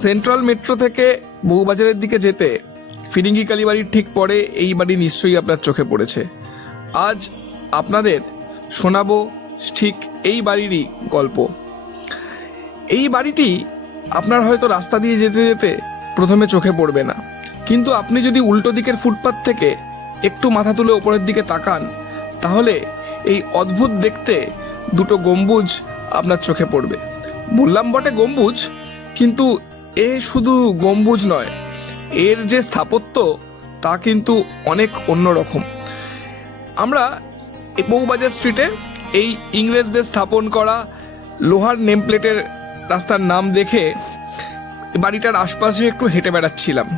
Central metro থেকে বউবাজারের দিকে যেতে ফিরিঙ্গি কালীবাড়ির ঠিক পরে এই বাড়ি নিশ্চয়ই আপনার চোখে পড়েছে। আজ আপনাদের শোনাবো ঠিক এই বাড়িরই গল্প। এই বাড়িটি আপনার হয়তো রাস্তা দিয়ে যেতে যেতে প্রথমে চোখে পড়বে না, কিন্তু আপনি যদি উল্টো দিকের ফুটপাত থেকে একটু মাথা তুলে ওপরের দিকে তাকান, তাহলে এই অদ্ভুত দেখতে দুটো গম্বুজ আপনার চোখে পড়বে। বললাম বটে গম্বুজ, কিন্তু এ শুধু গম্বুজ নয়, এর যে স্থাপত্য তা কিন্তু অনেক অন্যরকম। আমরা বউবাজার স্ট্রিটে এই ইংরেজদের স্থাপন করা লোহার নেম প্লেটের রাস্তার নাম দেখে বাড়িটার আশপাশে একটু হেঁটে বেড়াচ্ছিলাম।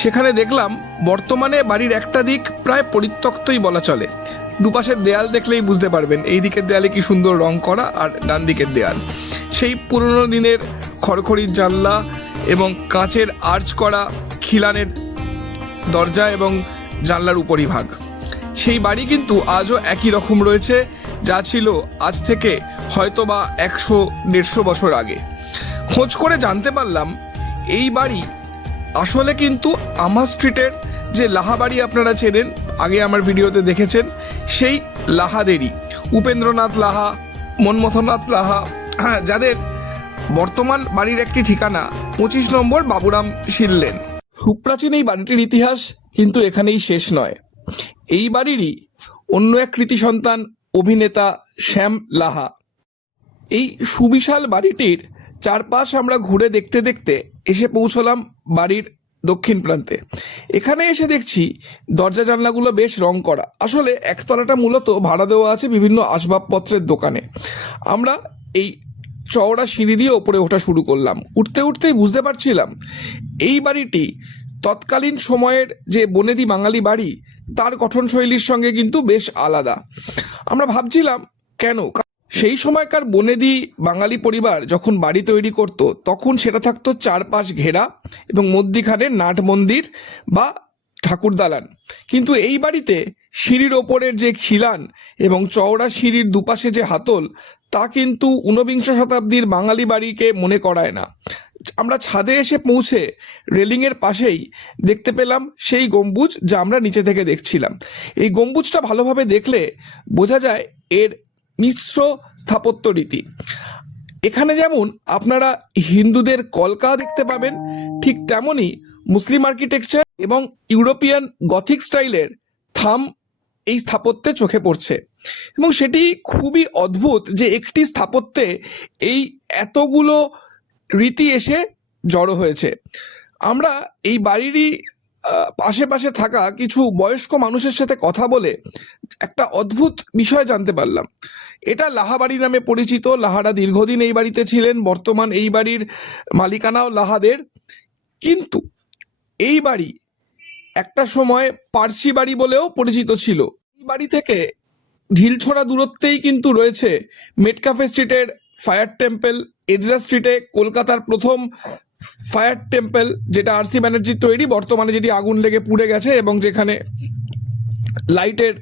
সেখানে দেখলাম বর্তমানে বাড়ির একটা দিক প্রায় পরিত্যক্তই বলা চলে। দুপাশের দেয়াল দেখলেই বুঝতে পারবেন এই দিকের দেয়ালে কি সুন্দর রং করা, আর ডান দিকের দেয়াল সেই পুরনো দিনের খড়খড়ির জানলা এবং কাঁচের আর্চ করা খিলানের দরজা এবং জানলার উপরিভাগ। সেই বাড়ি কিন্তু আজও একই রকম রয়েছে, যা ছিল আজ থেকে হয়তো বা 100-150 বছর আগে। খোঁজ করে জানতে পারলাম এই বাড়ি আসলে কিন্তু আমার স্ট্রিটের যে লাহা বাড়ি আপনারা চেনেন, আগে আমার ভিডিওতে দেখেছেন, সেই লাহাদেরই, উপেন্দ্রনাথ লাহা, মনমথনাথ লাহা, যাদের বর্তমান বাড়ির একটি ঠিকানা 25 নম্বর বাবুরাম শীল লেন। সুপ্রাচীন এই বাড়িটির ইতিহাস কিন্তু এখানেই শেষ নয়। এই বাড়িরই অন্য এক কৃতি সন্তান অভিনেতা শ্যাম লাহা। এই সুবিশাল বাড়িটির চারপাশ আমরা ঘুরে দেখতে দেখতে এসে পৌঁছলাম বাড়ির দক্ষিণ প্রান্তে। এখানে এসে দেখছি দরজা জানলাগুলো বেশ রং করা। আসলে একতলাটা মূলত ভাড়া দেওয়া আছে বিভিন্ন আসবাবপত্রের দোকানে। আমরা এই চওড়া সিঁড়ি দিয়ে ওপরে ওঠা শুরু করলাম। উঠতে উঠতেই বুঝতে পারছিলাম এই বাড়িটি তৎকালীন সময়ের যে বনেদি বাঙালি বাড়ি তার গঠনশৈলীর সঙ্গে কিন্তু বেশ আলাদা। আমরা ভাবছিলাম কেন, সেই সময়কার বনেদি বাঙালি পরিবার যখন বাড়ি তৈরি করত তখন সেটা থাকতো চারপাশ ঘেরা এবং মধ্যিখানে নাট মন্দির বা ঠাকুর দালান। কিন্তু এই বাড়িতে সিঁড়ির ওপরের যে খিলান এবং চওড়া সিঁড়ির দুপাশে যে হাতল, তা কিন্তু ঊনবিংশ শতাব্দীর বাঙালি বাড়িকে মনে করায় না। আমরা ছাদে এসে পৌঁছে রেলিংয়ের পাশেই দেখতে পেলাম সেই গম্বুজ যা আমরা নিচে থেকে দেখছিলাম। এই গম্বুজটা ভালোভাবে দেখলে বোঝা যায় এর মিশ্র স্থাপত্য রীতি। এখানে যেমন আপনারা হিন্দুদের কলকা দেখতে পাবেন, ঠিক তেমনই মুসলিম আর্কিটেকচার এবং ইউরোপিয়ান গথিক স্টাইলের থাম এই স্থাপত্যে চোখে পড়ছে। এবং সেটি খুবই অদ্ভুত যে একটি স্থাপত্যে এই এতগুলো রীতি এসে জড়ো হয়েছে। আমরা এই বাড়িরই আশেপাশে থাকা কিছু বয়স্ক মানুষের সাথে কথা বলে একটা অদ্ভুত বিষয় জানতে পারলাম। এটা লাহা বাড়ি নামে পরিচিত। লাহারা দীর্ঘদিন এই বাড়িতে ছিলেন, বর্তমান এই বাড়ির মালিকানাও লাহাদের। কিন্তু এই বাড়ি একটা সময় পার্সি বাড়ি বলেও পরিচিত ছিল। এই বাড়ি থেকে ঢিলছোড়া দূরত্বেই কিন্তু রয়েছে মেটকাফে স্ট্রিটের ফায়ার টেম্পল, এজরা স্ট্রিটে কলকাতার প্রথম ফায়ার টেম্পল, যেটা আরসি ব্যানার্জির তৈরি, বর্তমানে যেটি আগুন লেগে পুড়ে গেছে এবং যেখানে লাইটের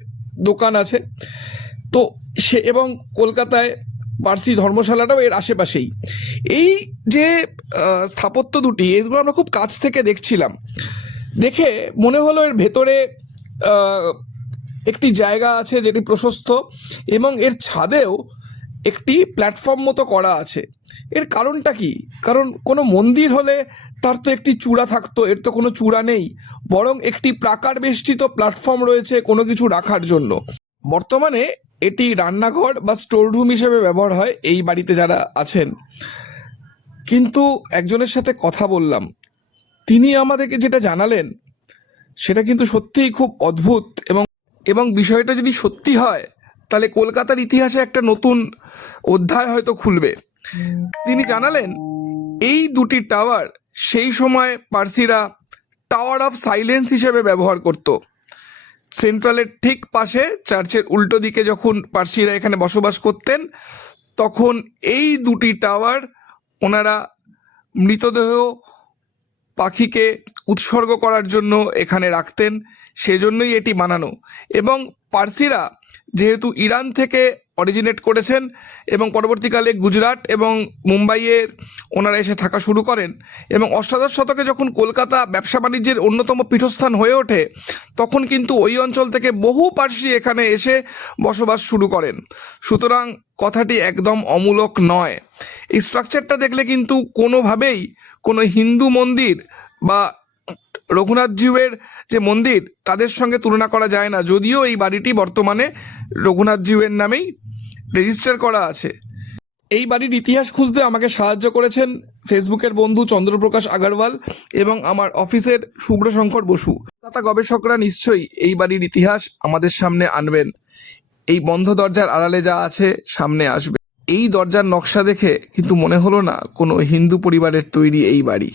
দোকান আছে। তো সে এবং কলকাতায় পার্সি ধর্মশালাটাও এর আশেপাশেই। এই যে স্থাপত্য দুটি, এগুলো আমরা খুব কাছ থেকে দেখছিলাম। দেখে মনে হলো এর ভেতরে একটি জায়গা আছে যেটি প্রশস্ত এবং এর ছাদেও একটি প্ল্যাটফর্ম মতো করা আছে। এর কারণটা কি? কারণ কোনো মন্দির হলে তার তো একটি চূড়া থাকতো, এর তো কোনো চূড়া নেই, বরং একটি প্রাকার বেষ্টিত প্ল্যাটফর্ম রয়েছে কোনো কিছু রাখার জন্য। বর্তমানে এটি রান্নাঘর বা স্টোর রুম হিসেবে ব্যবহার হয় এই বাড়িতে যারা আছেন। কিন্তু একজনের সাথে কথা বললাম, তিনি আমাদেরকে যেটা জানালেন সেটা কিন্তু সত্যিই খুব অদ্ভুত এবং বিষয়টা যদি সত্যি হয় তাহলে কলকাতার ইতিহাসে একটা নতুন অধ্যায় হয়তো খুলবে। তিনি জানালেন এই দুটি টাওয়ার সেই সময় পার্সিরা টাওয়ার অফ সাইলেন্স হিসেবে ব্যবহার করত। সেন্ট্রালের ঠিক পাশে চার্চের উল্টো দিকে যখন পার্সিরা এখানে বসবাস করতেন, তখন এই দুটি টাওয়ার ওনারা মৃতদেহ পাখিকে উৎসর্গ করার জন্য এখানে রাখতেন, সেজন্যই এটি বানানো। এবং পার্সিরা যেহেতু ইরান থেকে অরিজিনেট করেছেন এবং পরবর্তীকালে গুজরাট এবং মুম্বাইয়ের ওনারা এসে থাকা শুরু করেন এবং অষ্টাদশ শতকে যখন কলকাতা ব্যবসা বাণিজ্যের অন্যতম পীঠস্থান হয়ে ওঠে তখন কিন্তু ওই অঞ্চল থেকে বহু পার্সি এখানে এসে বসবাস শুরু করেন। সুতরাং কথাটি একদম অমূলক নয়। এই স্ট্রাকচারটা দেখলে কিন্তু কোনোভাবেই কোনো হিন্দু মন্দির বা রঘুনাথজিউয়ের যে মন্দির তাদের সঙ্গে তুলনা করা যায় না, যদিও এই বাড়িটি বর্তমানে রঘুনাথজিউয়ের নামেই রেজিস্টার করা আছে। এই বাড়ির ইতিহাস খুঁজতে আমাকে সাহায্য করেছেন ফেসবুকের বন্ধু চন্দ্রপ্রকাশ আগরওয়াল এবং আমার অফিসের শুভ্রশঙ্কর বসু। কলকাতা গবেষকরা নিশ্চয়ই এই বাড়ির ইতিহাস আমাদের সামনে আনবেন। এই বন্ধ দরজার আড়ালে যা আছে সামনে আসবে। এই দরজার নকশা দেখে কিন্তু মনে হলো না কোনো হিন্দু পরিবারের তৈরি এই বাড়ি।